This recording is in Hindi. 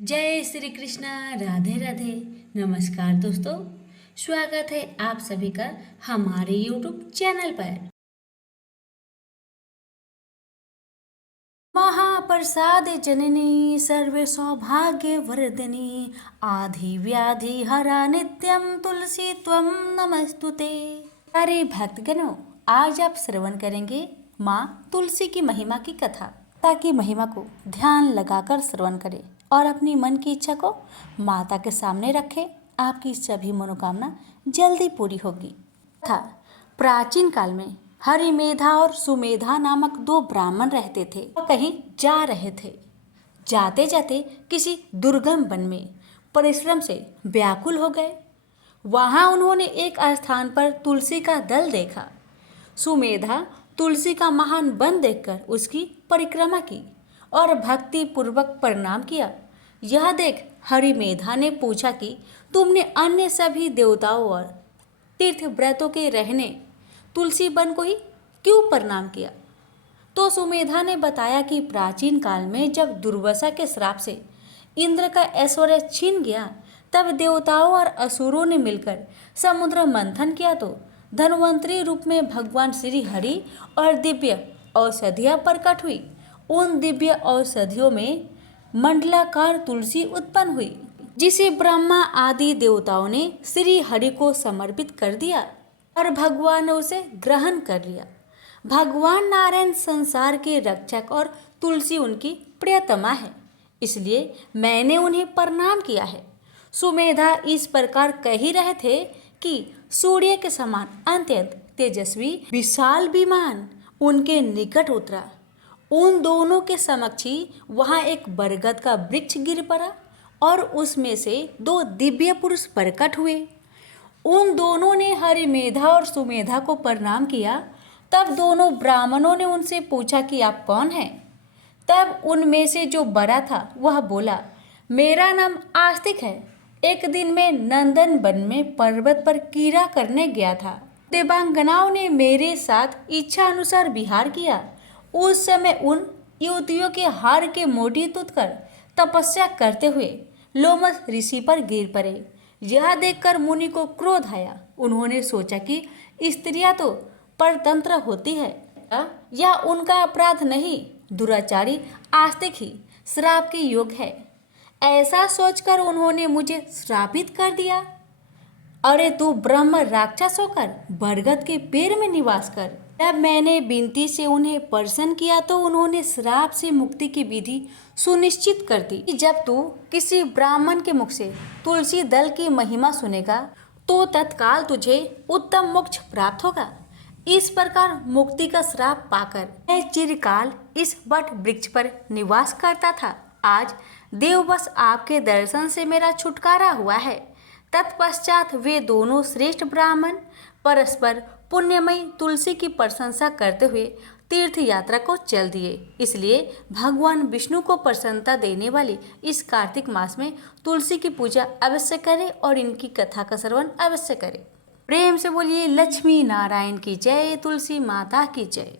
जय श्री कृष्णा। राधे राधे। नमस्कार दोस्तों, स्वागत है आप सभी का हमारे YouTube चैनल पर। महाप्रसाद जननी सर्व सौभाग्य वर्धिनी आधि व्याधि हरा नित्यम तुलसी त्वम नमस्तुते। प्यारे भक्तगणों, आज आप श्रवण करेंगे माँ तुलसी की महिमा की कथा। ताकि महिमा को ध्यान लगाकर श्रवण करें और अपनी मन की इच्छा को माता के सामने रखें। आपकी सभी मनोकामना जल्दी पूरी होगी। था प्राचीन काल में हरिमेधा और सुमेधा नामक दो ब्राह्मण रहते थे। वो कहीं जा रहे थे। जाते जाते किसी दुर्गम वन में परिश्रम से व्याकुल हो गए। वहां उन्होंने एक स्थान पर तुलसी का दल देखा। सुमेधा तुलसी का महान वन देखकर उसकी परिक्रमा की और भक्ति पूर्वक प्रणाम किया। यह देख हरिमेधा ने पूछा कि तुमने अन्य सभी देवताओं और तीर्थ व्रतों के रहने तुलसी वन को ही क्यों प्रणाम किया? तो सुमेधा ने बताया कि प्राचीन काल में जब दुर्वासा के श्राप से इंद्र का ऐश्वर्य छीन गया, तब देवताओं और असुरों ने मिलकर समुद्र मंथन किया तो धन्वंतरी रूप में भगवान श्री हरि और दिव्य औषधियाँ प्रकट हुई। उन दिव्य औषधियों में मंडलाकार तुलसी उत्पन्न हुई, जिसे ब्रह्मा आदि देवताओं ने श्री हरि को समर्पित कर दिया और भगवान ने उसे ग्रहण कर लिया। भगवान नारायण संसार के रक्षक और तुलसी उनकी प्रियतमा है, इसलिए मैंने उन्हें प्रणाम किया है। सुमेधा इस प्रकार कह ही रहे थे कि सूर्य के समान अत्यंत तेजस्वी विशाल विमान उनके निकट उतरा। उन दोनों के समक्ष ही वहां एक बरगद का वृक्ष गिर पड़ा और उसमें से दो दिव्य पुरुष प्रकट हुए। उन दोनों ने हरिमेधा और सुमेधा को प्रणाम किया। तब दोनों ब्राह्मणों ने उनसे पूछा कि आप कौन हैं? तब उनमें से जो बड़ा था वह बोला, मेरा नाम आस्तिक है। एक दिन मैं नंदन वन में पर्वत पर कीड़ा करने गया था। देवांगनाओं ने मेरे साथ इच्छा अनुसार विहार किया। उस समय उन युवतियों के हार के मोती तूतकर तपस्या करते हुए लोमस ऋषि पर गिर पड़े। यह देखकर मुनि को क्रोध आया। उन्होंने सोचा कि स्त्रियां तो परतंत्र होती है, यह उनका अपराध नहीं, दुराचारी आस्तिक ही श्राप के योग्य है। ऐसा सोचकर उन्होंने मुझे श्रापित कर दिया। अरे तू ब्रह्म राक्षस होकर बरगद के पेड़ में निवास कर। जब मैंने विनती से उन्हें प्रसन्न किया तो उन्होंने श्राप से मुक्ति की विधि सुनिश्चित कर दी कि जब तू किसी ब्राह्मण के मुख से तुलसी दल की महिमा सुनेगा तो तत्काल तुझे उत्तम मोक्ष प्राप्त होगा। इस प्रकार मुक्ति का श्राप पाकर मैं चिरकाल इस वट वृक्ष पर निवास करता था। आज देववश आपके दर्शन से मेरा छुटकारा हुआ है। तत्पश्चात वे दोनों श्रेष्ठ ब्राह्मण परस्पर पुण्यमयी तुलसी की प्रशंसा करते हुए तीर्थ यात्रा को चल दिए। इसलिए भगवान विष्णु को प्रसन्नता देने वाली इस कार्तिक मास में तुलसी की पूजा अवश्य करें और इनकी कथा का श्रवण अवश्य करें। प्रेम से बोलिए लक्ष्मी नारायण की जय, तुलसी माता की जय।